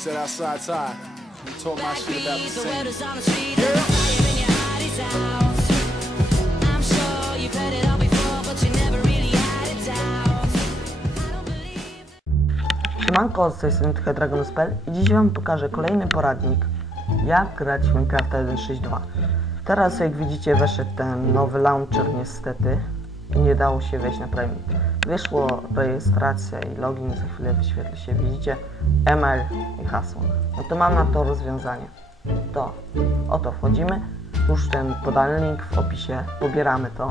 Sit outside, Ty. You talk my shit about the same. Siemanko, z tej strony trochę Dragonspell i dziś wam pokażę kolejny poradnik jak grać w Minecrafta 1.6.2 Teraz jak widzicie weszedł ten nowy launcher niestety nie dało się wejść na Premium Wyszło rejestracja i login, za chwilę wyświetli się, widzicie e-mail i hasło No to mam na to rozwiązanie To, oto wchodzimy, już ten podany link w opisie, pobieramy to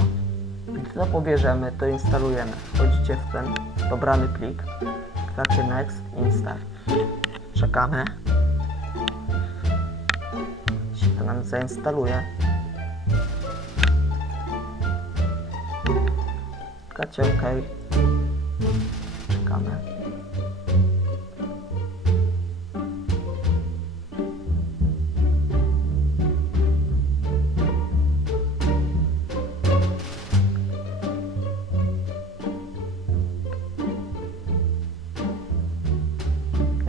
gdy to pobierzemy, to instalujemy. Wchodzicie w ten dobrany plik, klikacie Next, Install. Czekamy. Się to nam zainstaluje. Klikacie OK. Czekamy.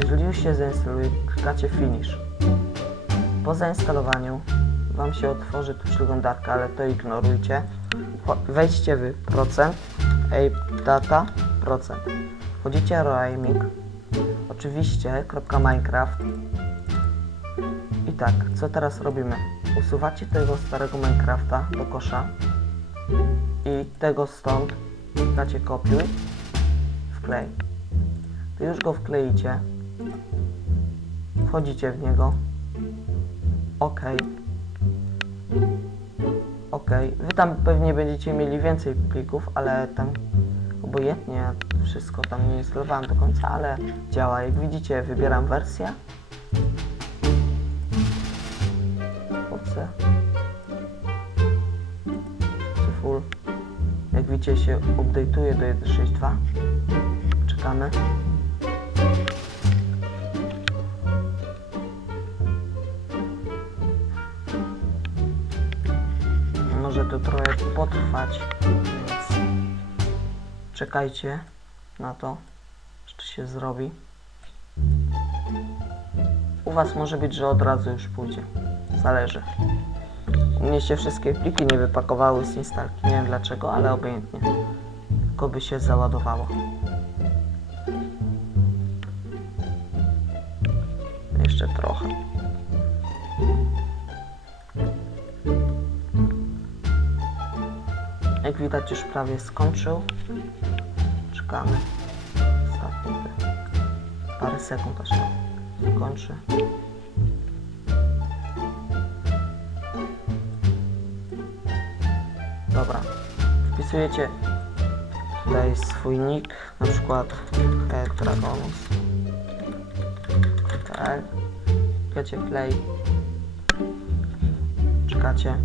Jeżeli już się zainstaluje, klikacie Finish. Po zainstalowaniu Wam się otworzy tu przeglądarka, ale to ignorujcie. Wejdźcie w procent, ape data, procent. Wchodzicie roaming, oczywiście .minecraft i tak, co teraz robimy? Usuwacie tego starego Minecrafta do kosza i tego stąd klikacie kopiuj, wklej to już go wkleicie. Wchodzicie w niego. OK. OK. Wy tam pewnie będziecie mieli więcej plików, ale tam obojętnie wszystko tam nie instalowałem do końca, ale działa. Jak widzicie, wybieram wersję. Opcję. Czy full. Jak widzicie się update'uje do 1.6.2. Czekamy. Może to trochę potrwać, więc czekajcie na to, że to się zrobi. U Was może być, że od razu już pójdzie. Zależy. U mnie się wszystkie pliki nie wypakowały z instalki. Nie wiem dlaczego, ale obojętnie. Tylko by się załadowało. Jeszcze trochę. Widać już prawie skończył. Czekamy. Ostatnie parę sekund aż to skończy. Dobra. Wpisujecie tutaj swój nick, na przykład Dragonus. PL. Klikacie play. Czekacie.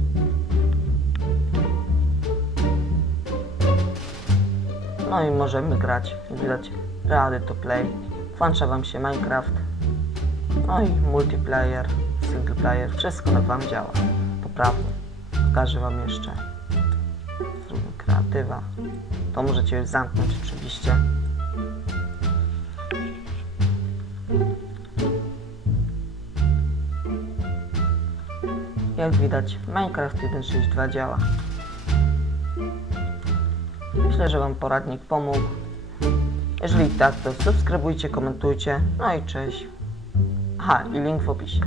No i możemy grać. Widać ready to play. Włącza wam się Minecraft. No i multiplayer, single player. Wszystko na wam działa. Poprawnie. Pokażę wam jeszcze. Zróbmy kreatywa. To możecie już zamknąć oczywiście. Jak widać, Minecraft 1.6.2 działa. Myślę, że Wam poradnik pomógł. Jeżeli tak, to subskrybujcie, komentujcie. No i cześć. Aha, i link w opisie.